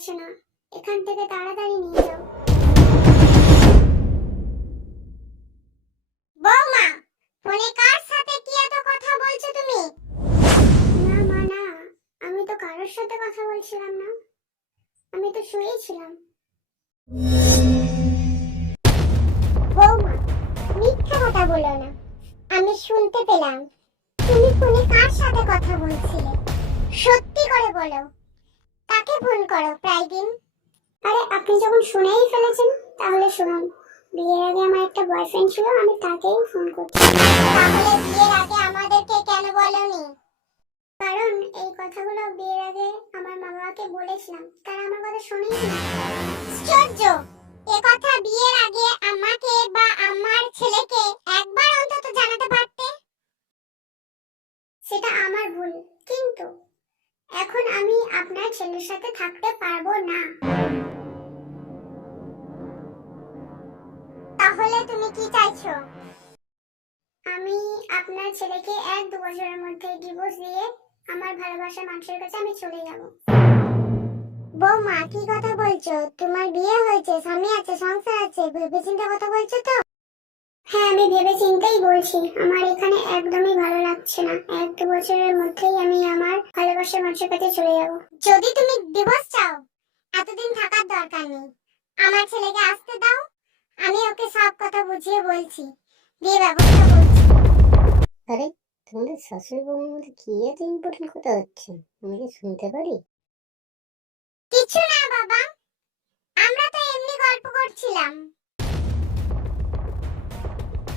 লাগছে না, এখান থেকে তাড়াতাড়ি নিয়ে যাও। বৌমা, ফোনে কার সাথে কি এত কথা বলছো তুমি? না মা না, আমি তো কারোর সাথে কথা বলছিলাম না, আমি তো শুয়েছিলাম। বৌমা, মিথ্যা কথা বলো না, আমি শুনতে পেলাম তুমি ফোনে কার সাথে কথা বলছিলে। সত্যি করে বলো, কাকে ফোন করো প্রায় দিন? আরে আপনি যখন শুনেই ফেলেছেন তাহলে শুনুন, বিয়ের আগে আমার একটা বয়ফ্রেন্ড ছিল, আমি তাকেই ফোন করছি। তাহলে বিয়ের আগে আমাদেরকে কেন বলনি? কারণ এই কথাগুলো বিয়ের আগে আমার মা বাবাকে বলেছিলাম, তারা আমার কথা শোনেনি। আশ্চর্য, এ কথা বিয়ের আগে আমাকে বা আমার ছেলেকে একবার অন্তত জানাতে পারতে। সেটা আমার ভুল, কিন্তু এখন আমি আপনার ছেলের সাথে থাকতে পারবো না। তাহলে তুমি কি চাইছো? আমি আপনার ছেলেকে 1-2 বছরের মধ্যে ডিভোর্স দিয়ে আমার ভালোবাসার মানুষের কাছে আমি চলে যাব। বৌমা, কি কথা বলছো? তোমার বিয়ে হয়েছে, স্বামী আছে, সংসার আছে, ভেবেচিন্তে কথা বলছো তো? হ্যাঁ, আমি ভেবেচিন্তেই বলছি। আমার এখানে একদমই ভালো লাগছে না, 1-2 বছরের মধ্যেই আমি আমার ভালোবাসার মানুষের কাছে চলে যাব। যদি তুমি ডিভোর্স চাও, এতদিন থাকার দরকার নেই, আমার ছেলেকে আসতে দাও, আমি ওকে সব কথা বুঝিয়ে বলছি, বিয়ে ব্যবস্থা করছি। আরে, তোমাদের শাশুড়ি বৌমার মধ্যে কি এত ইম্পর্টেন্ট কথা হচ্ছে? আমি কি শুনতে পারি? কিছু না বাবা, আমরা তো এমনি গল্প করছিলাম।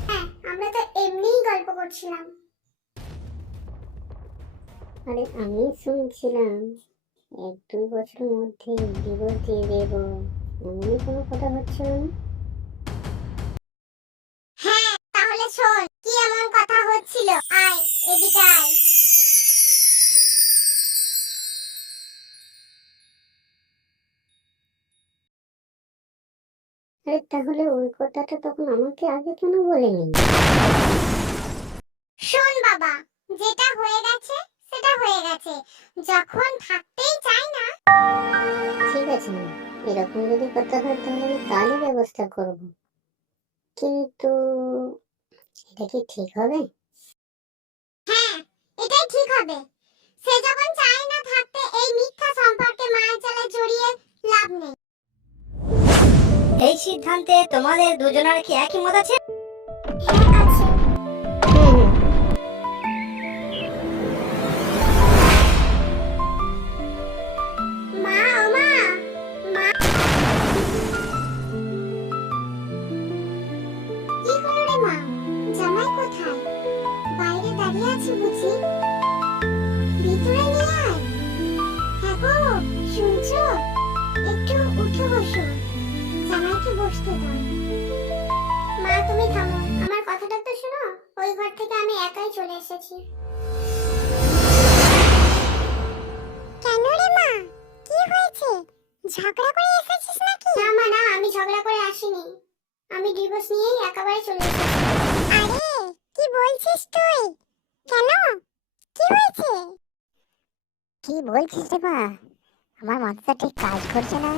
হ্যাঁ, আমরা তো এমনিই গল্প করছিলাম। আরে, আমি শুনছিলাম 1-2 বছরের মধ্যে ডিভোর্স দিয়ে দেবো, এমনি কোনো কথা হচ্ছে না। হ্যাঁ, তাহলে শোন, কি এমন কথা হচ্ছিল? আয়, এদিকে আয়। আরে, তাহলে ওই কথাটা তখন আমাকে আগে কেন বলেনি? শোন বাবা, যেটা হয়ে গেছে সেটা হয়ে গেছে, যখন থাকতেই চাই না। ঠিক আছে মা, এরকম যদি কথা হয় তাহলে আমি কালই ব্যবস্থা করব, কিন্তু এটা কি ঠিক হবে? হ্যাঁ, এটাই ঠিক হবে। সে যখন চায় না থাকতে, এই মিথ্যা সম্পর্কে মায়ের জালে জড়িয়ে লাভ নেই। এই সিদ্ধান্তে তোমাদের দুজনের কি একই মত আছে? হ্যাঁ আছে। হুম হুম। মা, ও মা, মা। কি হলো রে মা? জামাই কোথায়? বাইরে দাঁড়িয়ে আছে বুঝি? ভিতরে নিয়ে আয়। হ্যাঁ গো, শুনছো? একটু উঠে বসো, জামাইকে বসতে দাও। মা তুমি থামো, আমার কথাটা তো শোনো। ওই ঘর থেকে আমি একাই চলে এসেছি। কেন রে মা, কি হয়েছে? ঝগড়া করে এসেছিস নাকি? না মা না, আমি ঝগড়া করে আসিনি, আমি ডিভোর্স নিয়েই একেবারে চলে এসেছি। আরে, কি বলছিস তুই? কেন, কি হয়েছে? কি বলছিস রে মা? আমার মাথাটা ঠিক কাজ করছে না।